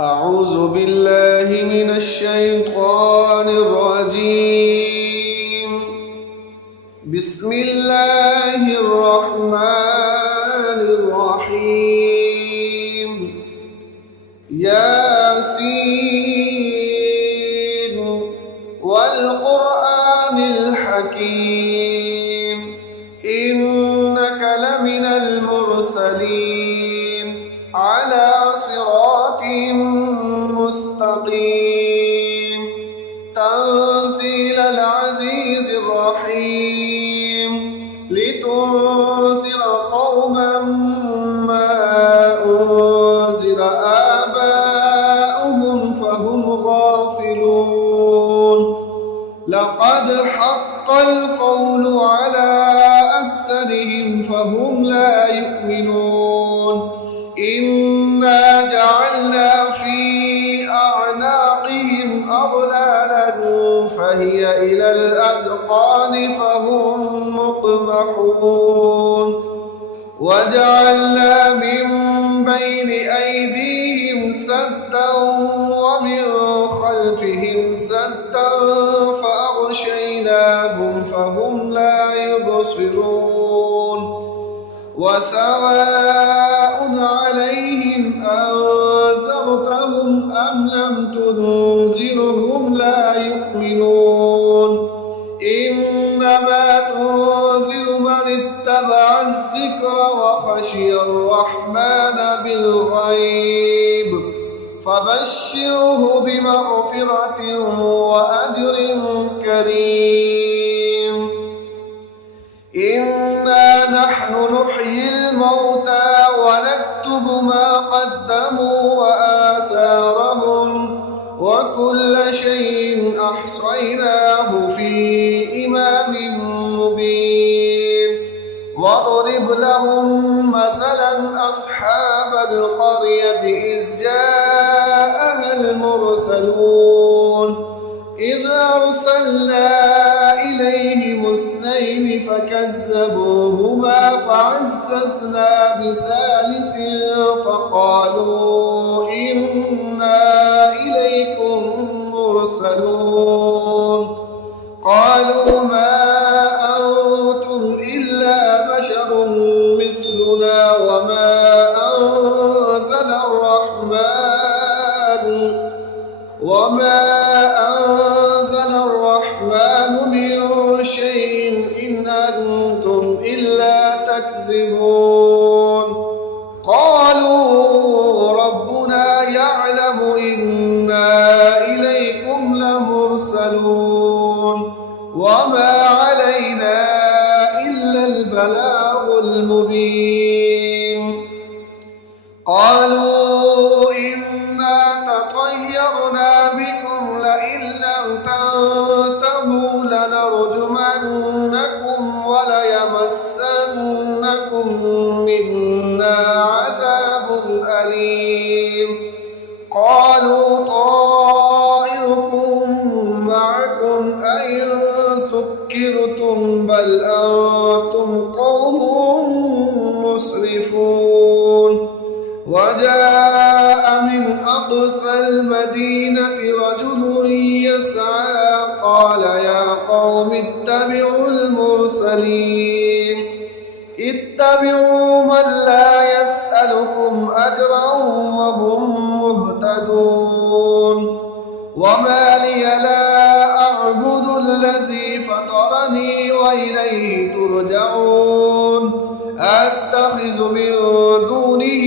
أعوذ بالله من الشيطان الرجيم. بسم الله الرحمن الرحيم. ياسين والقرآن الحكيم إنك لمن المرسلين على صراط مستقيم تنزيل العزيز الرحيم لتنذر قوما ما أنذر آباؤهم فهم غافلون. لقد حق القول على أكثرهم فهم لا يؤمنون. إنا جعلنا في أعناقهم أغلالا فهي إلى الأذقان فهم مقمحون. وجعلنا من بين أيديهم سدا ومن خلفهم سدا فأغشيناهم فهم لا يبصرون. وسواء عليهم أنذرتهم أم لم تنذرهم لا يؤمنون. إنما تنذر من اتبع الذكر وخشي الرحمن بالغيب فبشره بمغفرة وأجر كريم. إنا نحن نحيي الموتى ونكتب ما قدموا وآثارهم وكل شيء أحصيناه في إمام مبين. واضرب لهم مثلا أصحاب القرية إذ جاءها المرسلون إذ أرسلنا إليهم اثنين فكذبوهما فعززنا بثالث فقالوا إنا إليكم مرسلون. قالوا ما أنتم إلا بشر مثلنا وما أنزل الرحمن من شيء إن أنتم إلا تكذبون. قالوا ربنا يعلم إنا إليكم لمرسلون وما علينا إلا البلاغ المبين. قالوا إنا تطيرنا بكم لئن لم تنتهوا لنرجمنكم وليمسنكم منا عذاب أليم. قالوا طائركم معكم أئن سكرتم بل أنتم قوم مسرفون. وجاء من أقصى المدينة رجل يسعى قال يا قوم اتبعوا المرسلين اتبعوا من لا يسألكم أجرا وهم مهتدون. وما لي لا أعبد الذي فطرني وإليه ترجعون. أتخذ من دونه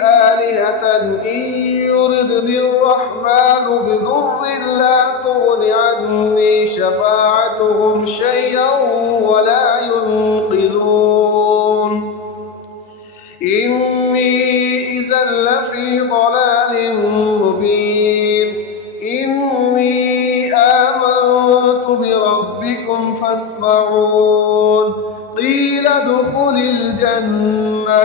آلهة إن يردني الرحمن بضر لا تغن عني شفاعتهم شيئا ولا ينقذون. إني إذا لفي ضلال مبين. إني آمنت بربكم فاسمعون. قيل ادخل الجنة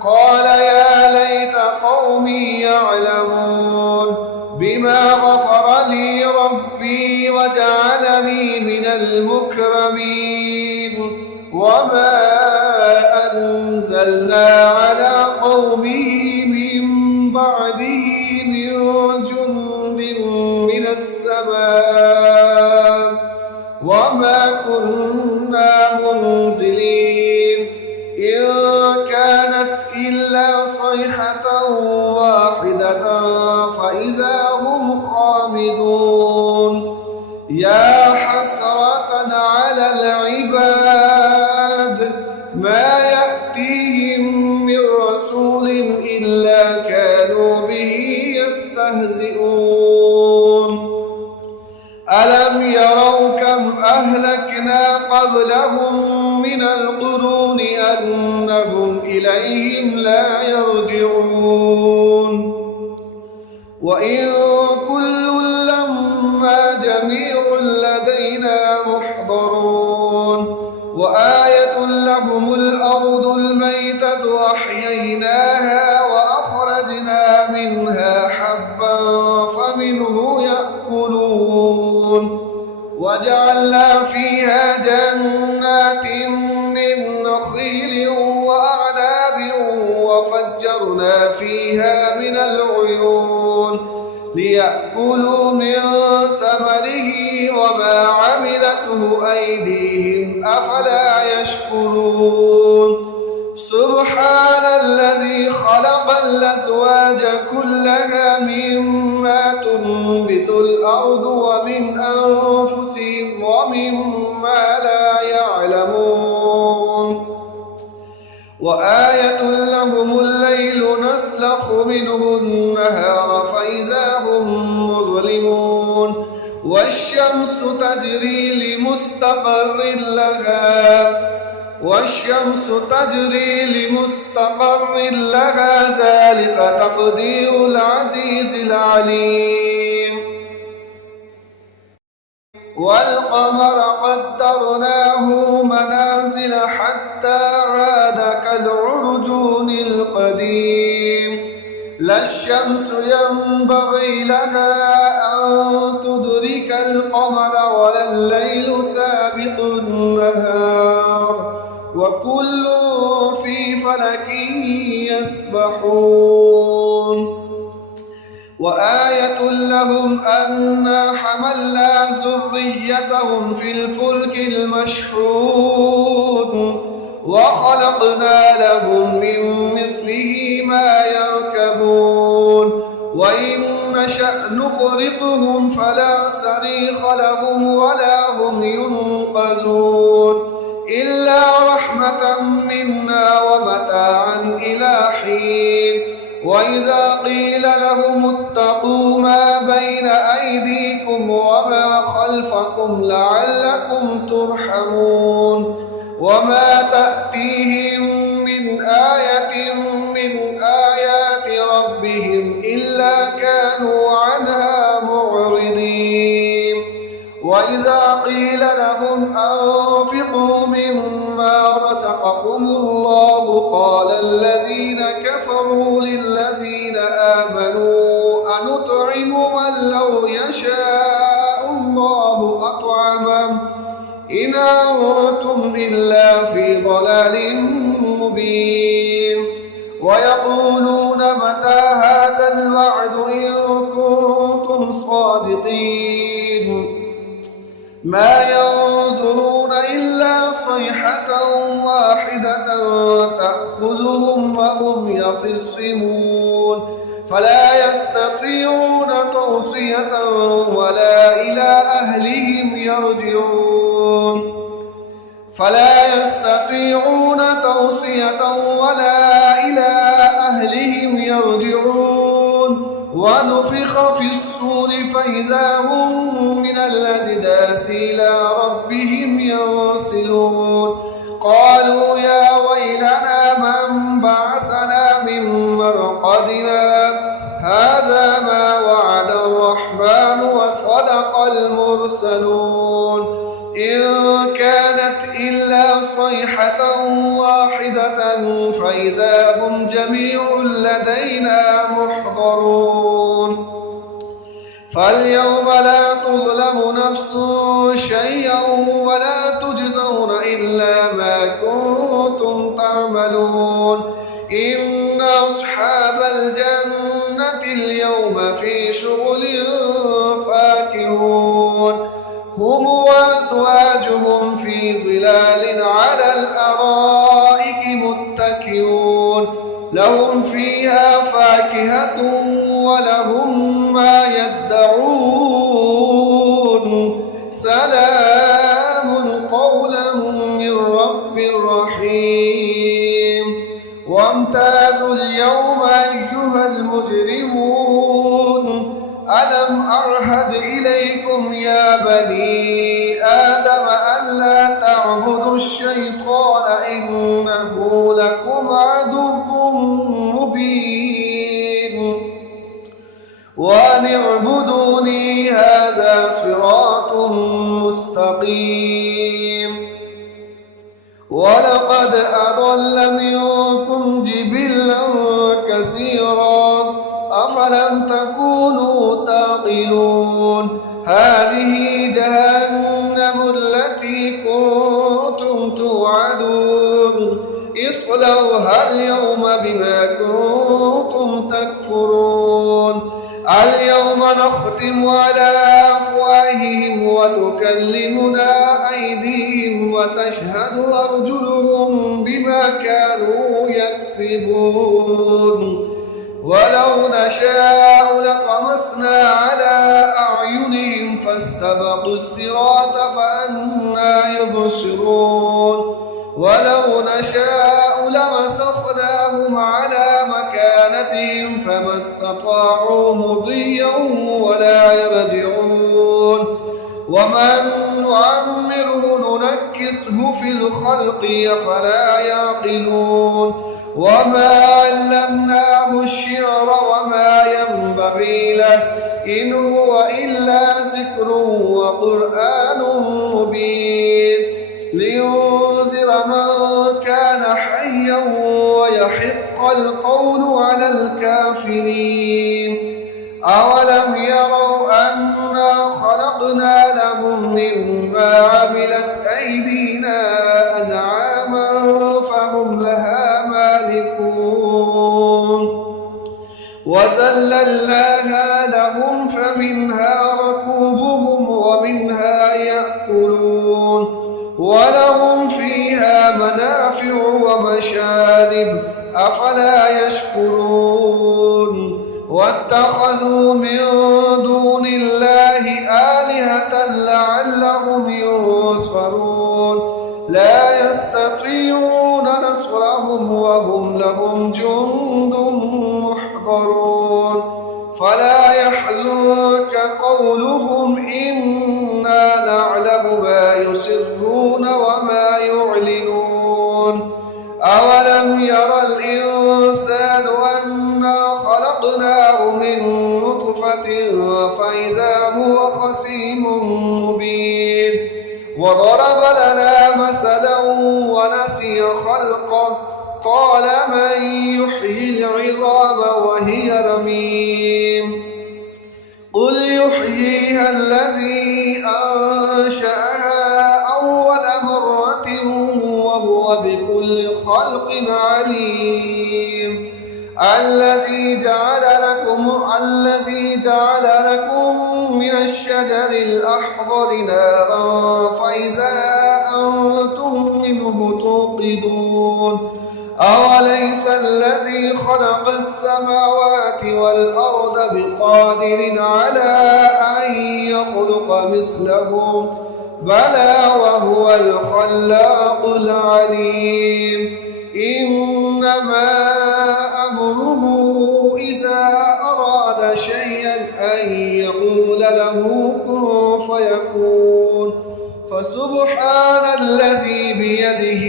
قال يا ليت قومي يعلمون بما غفر لي ربي وجعلني من المكرمين. وما أنزلنا على قومه من بعد بعده من جند من السماء وما كنا منزلين إن كانت إلا صيحة واحدة فإذا هم خامدون يا حسرة على العباد ما يأتيهم من رسول إلا كانوا به يستهزئون ألم يروا كم أهلكنا قبلهم من القرون أنهم إليهم لا يرجعون وإن كل لما جميع لدينا محضرون وآية لهم الأرض الميتة أحييناها وأخرجنا منها حبا فمنه يأكلون وجعلنا فيها جنات من نخيل وأعناب وفجرنا فيها من العيون ليأكلوا من ثمره وما عملته أيديهم أفلا يشكرون سبحان الذي خلق الأزواج كلها مما تنبت الأرض ومن أنفسهم ومما لا يعلمون وآية لهم الليل نسلخ منه النهار فإذا هم مظلمون والشمس تجري لمستقر لها ذلك تقدير العزيز العليم والقمر قدرناه منازل حتى عاد كالعرجون القديم لا الشمس ينبغي لها أن تدرك القمر ولا الليل سابق النهار وكل في فلك يسبحون وآية لهم أنا حملنا ذريتهم في الفلك المشحون وخلقنا لهم من مثله ما يركبون وإن نشأ نغرقهم فلا صريخ لهم ولا هم ينقذون إلا رحمة منا ومتاعا إلى حين وإذا قيل لهم اتقوا ما بين أيديكم وما خلفكم لعلكم ترحمون وما تأتيهم من آية من آيات ربهم إلا كانوا عنها معرضين وإذا قيل لهم أنفقوا مما رزقكم الله قال الذين كفروا للذين آمنوا أنطعم من لو يشاء الله أطعمه إن أنتم إلا في ضلال مبين ويقولون متى هذا الوعد إن كنتم صادقين ما ينظرون إلا صيحة واحدة تأخذهم وهم يخصمون فلا يستطيعون توصية ولا إلى أهلهم يرجعون ونفخ في الصور فإذا هم من الأجداث إلى ربهم ينسلون قالوا يا ويلنا من بعثنا من مرقدنا هذا ما وعد الرحمن وصدق المرسلون إن كانت إلا صيحة واحدة فإذا هم جميع لدينا محضرون فاليوم لا تظلم نفس شيئا ولا تجزون إلا ما كنتم تعملون إن أصحاب الجنة اليوم في شغل فاكهون هم وأزواجهم في ظلال على الأرائك متكئون لهم فيها فاكهة ولهم ما يدعون سلام قولا من رب رحيم وامتازوا اليوم أيها المجرمون ألم أعهد إليكم يا بني آدم ألا تعبدوا الشيطان إنه لكم عدو مبين وأن اعبدوني هذا صراط مستقيم ولقد أضل منكم جبلا كثيرا أفلم تكونوا تعقلون هذه جهنم التي كنتم توعدون اصلوها اليوم بما كنتم تكفرون اليوم نختم على أفواههم وتكلمنا أيديهم وتشهد أرجلهم بما كانوا يكسبون ولو نشاء لطمسنا على أعينهم فاستبقوا الصراط فأنى يبصرون ولو نشاء لمسخناهم على مكانتهم فما استطاعوا مضيا ولا يرجعون ومن نعمره ننكسه في الخلق أفلا يعقلون وما علمناه الشعر وما ينبغي له إن هو إلا ذكر وقرآن مبين لينذر من كان حيا ويحق القول على الكافرين أولم يروا أنا خلقنا لهم مما عملت أيدينا أنعاما فهم لها مالكون وذللناها لهم فمنها ركوبهم ومنها يأكلون ولهم فيها منافع ومشارب أفلا يشكرون واتخذوا من دون الله آلهة لعلهم ينصرون لا يستطيعون نصرهم وهم لهم جند محضرون فلا يحزنك قولهم إنا نعلم ما يسرون وما يعلنون أولم يرى الإنسان أنا خلقناه من نطفة فإذا هو خصيم مبين وضرب لنا مثلا ونسي خلقه قال من يحيي العظام وهي رميم قل يحييها الذي أنشأها أول مرة وهو بكل خلق عليم الذي جعل لكم من الشجر الأخضر نارا فإذا أنتم منه توقدون أوليس الذي خلق السماوات والأرض بقادر على أن يخلق مثلهم بلى وهو الخلاق العليم إنما أمره إذا أراد شيئا أن يقول له كن فيكون فسبحان الذي بيده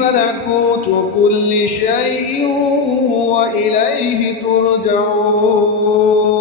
ملكوت كل شيء وإليه ترجعون